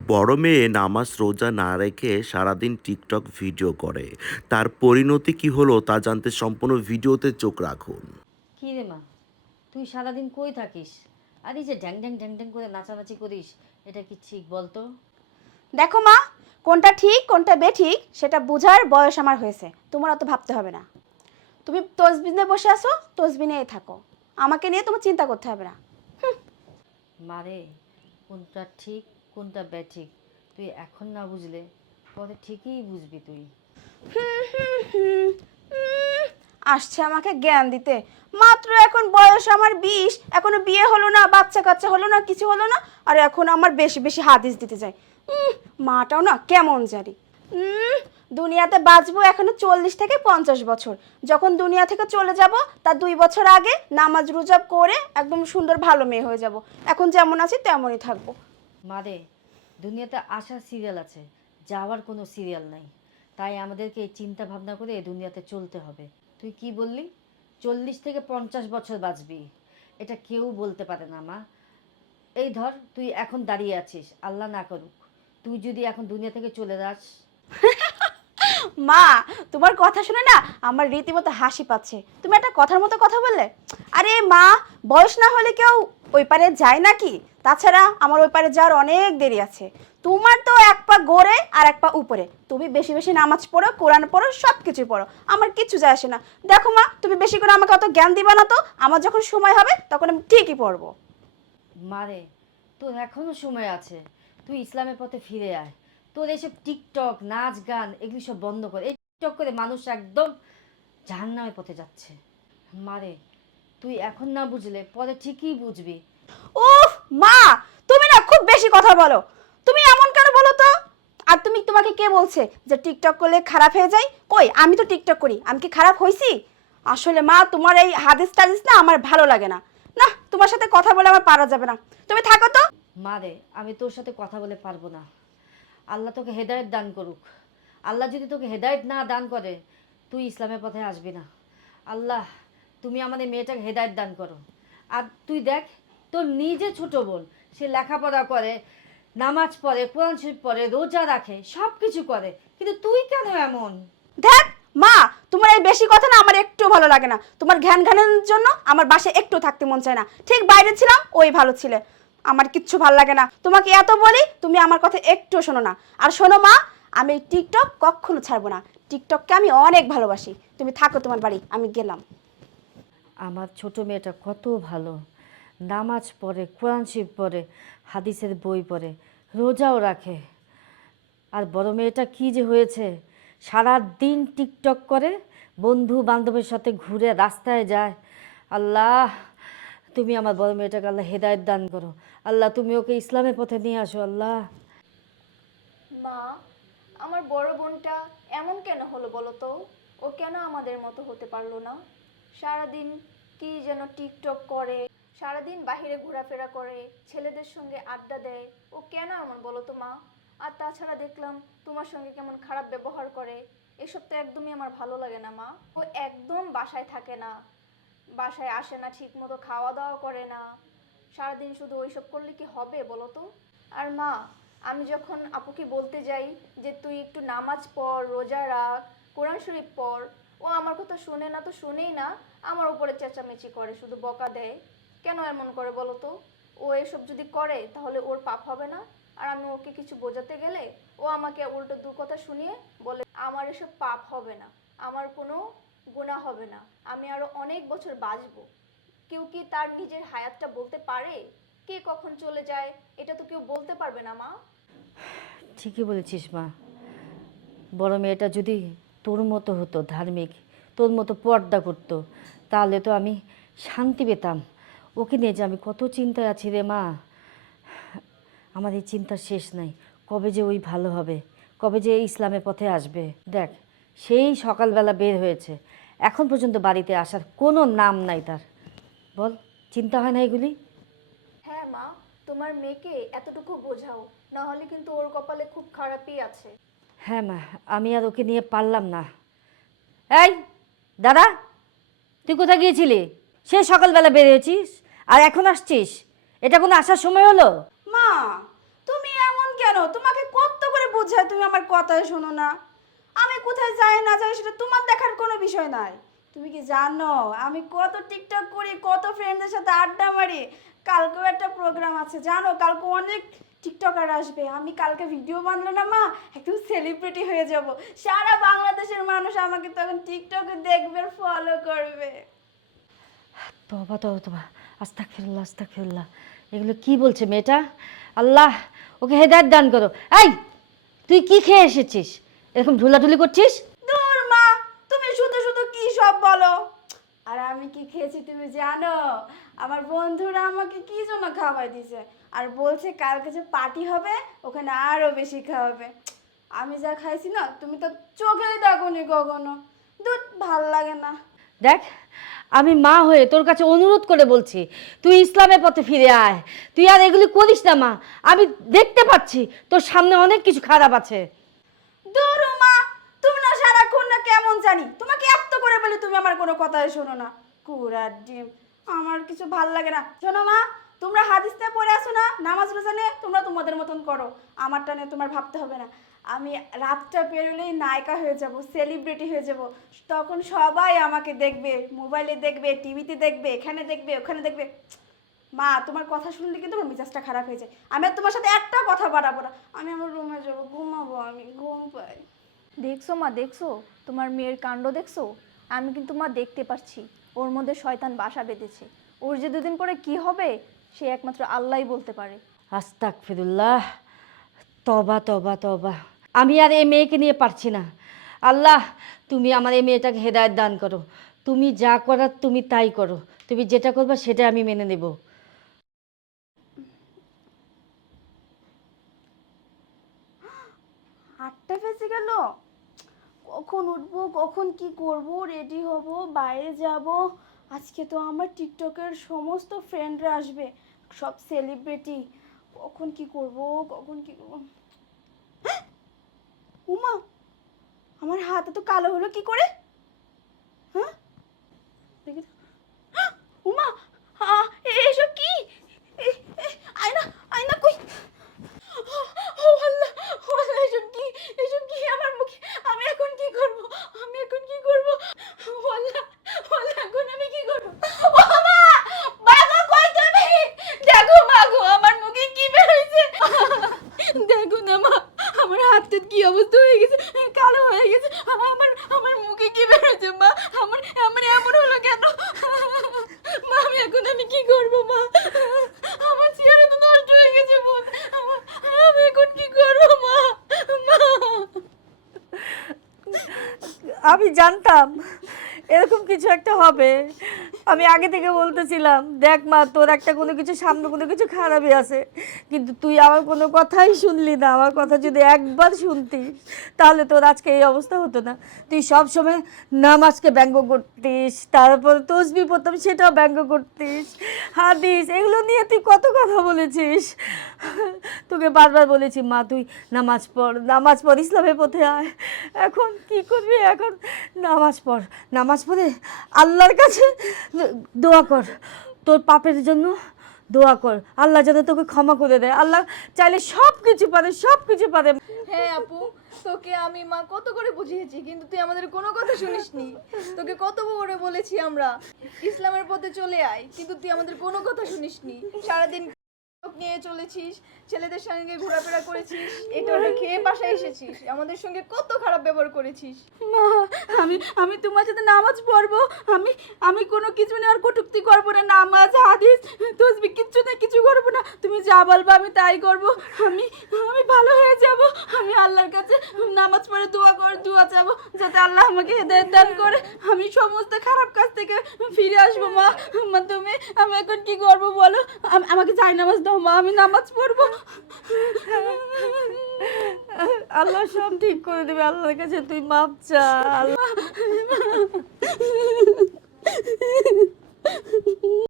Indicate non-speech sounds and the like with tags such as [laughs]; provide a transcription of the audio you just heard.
বড় মেয়ে নামাজ রোজা না রেখে সারাদিন টিকটক ভিডিও করে। তার পরিণতি কি হলো তা জানতে সম্পূর্ণ ভিডিওতে চোখ রাখুন। কি রে মা? তুই সারাদিন কই থাকিস? আর এই যে ড্যাং ড্যাং ড্যাং ড্যাং করে নাচানাচি করিস এটা কি ঠিক বলতো? দেখো মা কোনটা ঠিক কোনটা বেঠিক সেটা বোঝার বয়স আমার হয়েছে। তোমার অত ভাবতে হবে না। তুমি তসবিনে বসে আসো তসবিনেই থাকো। আমাকে নিয়ে তোমার চিন্তা করতে হবে না। মারে কোনটা ঠিক কোনটা ব্যাঠিক তুই এখন না বুঝলে, পরে ঠিকই বুঝবি তুই। আসছে আমাকে জ্ঞান দিতে। মাত্র এখন বয়স আমার বিশ, এখনও বিয়ে হলো না, বাচ্চা কাচ্চা হলো না, কিছু হলো না, আর এখন আমার বেশি বেশি হাদিস দিতে যায় মাটাও না কেমন জানি। দুনিয়াতে বাঁচবো এখনও চল্লিশ থেকে পঞ্চাশ বছর। যখন দুনিয়া থেকে চলে যাব তার দুই বছর আগে নামাজ রুজাব করে একদম সুন্দর ভালো মেয়ে হয়ে যাব। এখন যেমন আছি তেমনই থাকব। মারে দুনিয়াতে আসার সিরিয়াল আছে, যাওয়ার কোনো সিরিয়াল নাই। তাই আমাদেরকে এই চিন্তা ভাবনা করে এই দুনিয়াতে চলতে হবে। তুই কি বললি? চল্লিশ থেকে পঞ্চাশ বছর বাঁচবি। এটা কেউ বলতে পারে না মা। এই ধর, তুই এখন দাঁড়িয়ে আছিস, আল্লাহ না করুক। তুই যদি এখন দুনিয়া থেকে চলে যাস। [laughs] মা, তোমার কথা শুনে না আমার রীতিমতো হাসি পাচ্ছে। তুমি একটা কথার মতো কথা বললে? আরে মা, বয়স না হলে কেউ ওই পারে যায় নাকি? তাছাড়া আমার ওই পারে যাওয়ার অনেক দেরি আছে। তোমার তো এক পা গোড়ে আর এক পা উপরে। তুমি বেশি বেশি নামাজ পড়ো কোরআন পড়ো সব কিছু পড়ো। আমার কিচ্ছু যায় আসে না। দেখো মা তুমি বেশি করে আমাকে অত জ্ঞান দিবা না তো? আমার যখন সময় হবে তখন আমি ঠিকই পড়ব। মারে তোর এখনও সময় আছে। তুই ইসলামের পথে ফিরে আয়। তোর এসব টিকটক নাচ গান এগুলি সব বন্ধ করে। এই টিকটক করে মানুষ একদম জাহান্নামের পথে যাচ্ছে। মারে তুই এখন না বুঝলে পরে ঠিকই বুঝবি। উফ মা, তুমি না খুব বেশি কথা বলো। তুমি এমন কেন বলো তো? আর তুমি, তোমাকে কে বলছে যে টিকটক করলে খারাপ হয়ে যায়? কই, আমি তো টিকটক করি, আমি কি খারাপ হয়েছি আসলে মা, তোমার এই হাদিস টাদিস না আমার ভালো লাগে না। না, তোমার সাথে কথা বলে আমার পারা যাবে না। তুমি থাকো তো। মা রে, আমি তোর সাথে কথা বলে পারব না। আল্লাহ তোকে হেদায়েত দান করুক। আল্লাহ যদি তোকে হেদায়েত না দান করে, তুই ইসলামের পথে আসবি না। আল্লাহ, তুমি আমাদের মেয়েটাকে হেদায়েত দান করো। আর তুই দেখ তোর নিজে ছোট বোন সে লেখাপড়া করে নামাজ পড়ে কোরআন শরীফ পড়ে রোজা রাখে সব কিছু করে। কিন্তু তুই কেন এমন? দেখ মা তোমার এই বেশি কথা না আমার একটু ভালো লাগে না। তোমার ঘ্যান ঘ্যানের জন্য আমার বাসায় একটু থাকতে মন চায় না। ঠিক বাইরে ছিলাম ওই ভালো ছিলে। আমার কিচ্ছু ভালো লাগে না। তোমাকে এত বলি তুমি আমার কথা একটু শোনো না। আর শোনো মা আমি টিকটক কখনো ছাড়বো না। টিকটককে আমি অনেক ভালোবাসি। তুমি থাকো তোমার বাড়ি আমি গেলাম। আমার ছোট মেয়েটা কত ভালো। নামাজ পড়ে, কোরআন শরীফ পড়ে, হাদিসের বই পড়ে, রোজাও রাখে। আর বড় মেয়েটা কী যে হয়েছে? সারা দিন টিকটক করে, বন্ধু বান্ধবের সাথে ঘুরে রাস্তায় যায়। আল্লাহ, তুমি আমার বড় মেয়েটাকে আল্লাহ হেদায়ত দান করো। আল্লাহ, তুমি ওকে ইসলামের পথে নিয়ে আসো, আল্লাহ। মা, আমার বড় বোনটা এমন কেন হলো বলো তো? ও কেন আমাদের মতো হতে পারল না? সারাদিন কি যেন টিকটক করে সারাদিন বাইরে ঘোরাফেরা করে, ছেলেদের সঙ্গে আড্ডা দেয়। ও কেন এমন বলো তো মা? আর তাছাড়া দেখলাম তোমার সঙ্গে কেমন খারাপ ব্যবহার করে। এসব তো একদমই আমার ভালো লাগে না মা। ও একদম বাসায় থাকে না। বাসায় আসে না ঠিক মতো খাওয়া দাওয়া করে না। সারাদিন শুধু ওইসব করলে কি হবে বলো তো? আর মা, আমি যখন আপুকে বলতে যাই যে তুই একটু নামাজ পড়, রোজা রাখ, কোরআন শরীফ পড়, ও আমার কথা শুনে না তো শুনেই না। আমার উপরে চেঁচামেচি করে, শুধু বকা দেয়। কেন এমন করে বলো তো? ও এসব যদি করে, তাহলে ওর পাপ হবে না। আর আমি ওকে কিছু বোঝাতে গেলে ও আমাকে উল্টো দু কথা শুনিয়ে বলে, আমার এসব পাপ হবে না। আমার কোনো গুণা হবে না। আমি আরও অনেক বছর বাঁচবো। কেউ কি তার নিজের হায়াতটা বলতে পারে? কে কখন চলে যায়? এটা তো কেউ বলতে পারবে না, মা। ঠিকই বলেছিস, মা। বড় মেয়েটা যদি তোর মতো হতো ধার্মিক, তোর মতো পর্দা করতো, তাহলে তো আমি শান্তি পেতাম। ওকে নিয়ে যে আমি কত চিন্তায় আছি রে মা। আমার এই চিন্তার শেষ নাই। কবে যে ওই ভালো হবে কবে যে ইসলামের পথে আসবে। দেখ সেই সকালবেলা বের হয়েছে। এখন পর্যন্ত বাড়িতে আসার কোনো নাম নাই তার। বল চিন্তা হয় না এগুলি? হ্যাঁ মা তোমার মেয়েকে এতটুকু বোঝাও না হলে কিন্তু ওর কপালে খুব খারাপই আছে। হ্যাঁ মা আমি আর ওকে নিয়ে পারলাম না। এই দাদা তুই কোথায় গিয়েছিলি? সে সকালবেলা বেরিয়েছিস? আর এখন আসছিস? এটা কোনো আসার সময় হলো? মা, তুমি এমন কেন? তোমাকে কত করে বোঝায় তুমি আমার কথাই শোনো না। আমি কোথায় যাই না যাই সেটা তোমার দেখার কোনো বিষয় নাই। তুমি কি জানো, আমি কত টিকটক করি, কত ফ্রেন্ডদের সাথে আড্ডা মারি। কালকেও একটা প্রোগ্রাম আছে, জানো? কালকে অনেক টিকটকার আসবে। আমি কালকে ভিডিও বানালে না, মা, একদম সেলিব্রিটি হয়ে যাব। সারা বাংলাদেশের মানুষ আমাকে তখন টিকটকে দেখবে ফলো করবে। তবা তবা তবা আস্তাক ফিরুল্লাহ আস্তাক ফিরুল্লাহ এগুলো কি বলছে মেয়েটা? আল্লাহ, ওকে হেদায়ত দান করো। এই, তুই কি খেয়ে এসেছিস? এরকম ঢুলাঢুলি করছিস? দূর, মা! তুমি শুধু শুধু কি সব বলো? আর আমি কি খেয়েছি তুমি জানো? আমার বন্ধুরা আমাকে কি জন্য খাওয়াই দিছে? আর বলছে কালকে যে পার্টি হবে, ওখানে আরও বেশি খাওয়াবে। আমি যা খাইছি না, তুমি তো চোখেই দেখো নি কখনো। দুধ ভালো লাগে না। দেখ, আমি মা হয়ে তোর কাছে অনুরোধ করে বলছি, তুই ইসলামের পথে ফিরে আয়। তুই আর এগুলি করিস না, মা। আমি দেখতে পাচ্ছি তোর সামনে অনেক কিছু খারাপ আছে। দূর, মা। তুমি না সারাক্ষণ না কেমন জানি? তোমাকে এত করে বলি তুমি আমার কোনো কথাই শোনো না। কুড়ার ডিম। আমার কিছু ভালো লাগে না। শোনো, মা, তোমরা হাদিসতে পড়ে আসো না, নামাজ রোজা নিয়ে তোমরা তোমাদের মতন করো। আমারটা নিয়ে তোমার ভাবতে হবে না। আমি রাতটা পেরোলেই নায়িকা হয়ে যাব সেলিব্রিটি হয়ে যাব। তখন সবাই আমাকে দেখবে মোবাইলে দেখবে টিভিতে দেখবে এখানে দেখবে ওখানে দেখবে। মা তোমার কথা শুনলে কিন্তু আমার মেজাজটা খারাপ হয়ে যায়। আমি আর তোমার সাথে একটা কথা বাড়াবো না। আমি আমার রুমে যাব ঘুমাবো আমি ঘুম পাই। দেখছ মা দেখছ? তোমার মেয়ের কাণ্ড দেখছ? আমি কিন্তু মা দেখতে পাচ্ছি ওর মধ্যে শয়তান বাসা বেঁধেছে। ওর যে দুদিন পরে কি হবে সে একমাত্র আল্লাহই বলতে পারে। আস্তাক ফিরুল্লাহ তবা তবা তবা। আমি আর এই মেয়েকে নিয়ে পারছি না। আল্লাহ, তুমি আমার এই মেয়েটাকে হেদায়ত দান করো। তুমি যা করার তুমি তাই করো। তুমি যেটা করবে সেটা আমি মেনে নেব। আটটা বেজে গেল। কখন উঠবো, কখন কি করব রেডি হব, বাইরে যাব। আজকে তো আমার টিকটকের সমস্ত ফ্রেন্ডরা আসবে। সব সেলিব্রিটি কখন কি করব, কখন কি করব? [gasps] উমা, আমার হাত তো কালো হলো, কি করে? হ্যাঁ? দেখি। [gasps] উমা এসব কি এ- এ- আয়না আয়না কই ও আল্লাহ ও আল্লাহ এসব কি এসব কি আমার মুখে আমি এখন কি করব আমি এখন কি করব ও আল্লাহ ও আল্লাহ এখন আমি কি করব ও মা বাবা কই তুমি দেখো মা গো আমার মুখে কি বের হইছে দেখো না মা আমার হাতে কি অবস্থা হয়ে গেছে কালো হয়ে গেছে আমার আমার মুখে কি বের হয়েছে মা, আমার আমার এমন হলো কেন? মা, আমি এখন আমি কি করব, মা? আমার চেহারা তো নষ্ট হয়ে গেছে, বোন। আমি এখন কি করব, মা? মা। আমি জানতাম এরকম কিছু একটা হবে। আমি আগে থেকে বলতেছিলাম, দেখ মা, তোর একটা কোনো কিছু সামনে কোনো কিছু খারাপই আছে, কিন্তু তুই আমার কোনো কথাই শুনলি না, আমার কথা যদি একবার শুনতিস তাহলে তোর আজকে এই অবস্থা হতো না। তুই সব সময় নামাজকে ব্যঙ্গ করতিস, তারপর তসবি পড়তাম সেটাও ব্যঙ্গ করতিস, হাদিস এগুলো নিয়ে তুই কত কথা বলেছিস? তোকে বারবার বলেছি, মা, তুই নামাজ পড় নামাজ পড়, ইসলামের পথে আয়, এখন কি করবি? এখন নামাজ পড়, নামাজ পড়ে আল্লাহর কাছে দোয়া কর। তোর পাপের জন্য দোয়া কর। আল্লাহ যেন তোকে ক্ষমা করে দেয়। আল্লাহ চাইলে সব কিছু পারে সব কিছু পারে। হ্যাঁ আপু, তোকে আমি মা কত করে বুঝিয়েছি, কিন্তু তুই আমাদের কোনো কথা শুনিসনি। তোকে কত করে বলেছি আমরা। ইসলামের পথে চলে আয়, কিন্তু তুই আমাদের কোনো কথা শুনিসনি। সারাদিন নিয়ে চলেছিস, ছেলেদের সঙ্গে ঘোরাফেরা করেছিস, এটা ওটা খেয়ে বাসায় এসেছিস, আমাদের সঙ্গে কত খারাপ ব্যবহার করেছিস। মা, আমি আমি তোমার সাথে নামাজ পড়ব, আমি আমি কোনো কিছু নিয়ে আর কটুক্তি করব না, নামাজ, হাদিস, তসবি, কিচ্ছু না, কিছু করব না, তুমি যা বলব আমি তাই করব, আমি আমি ভালো হয়ে যাব, আমি আল্লাহর কাছে নামাজ পড়ে দোয়া করে, দোয়া চাবো, যাতে আল্লাহ আমাকে হেদায়ত দান করে, আমি সমস্ত খারাপ কাজ থেকে ফিরে আসব, মা মা, তুমি, আমি এখন কি করব বলো আমাকে যাই নামাজ দাও মা, আমি নামাজ পড়ব। আল্লাহ সব ঠিক করে দেবে, আল্লাহর কাছে তুই মাপ চা, আল্লাহ।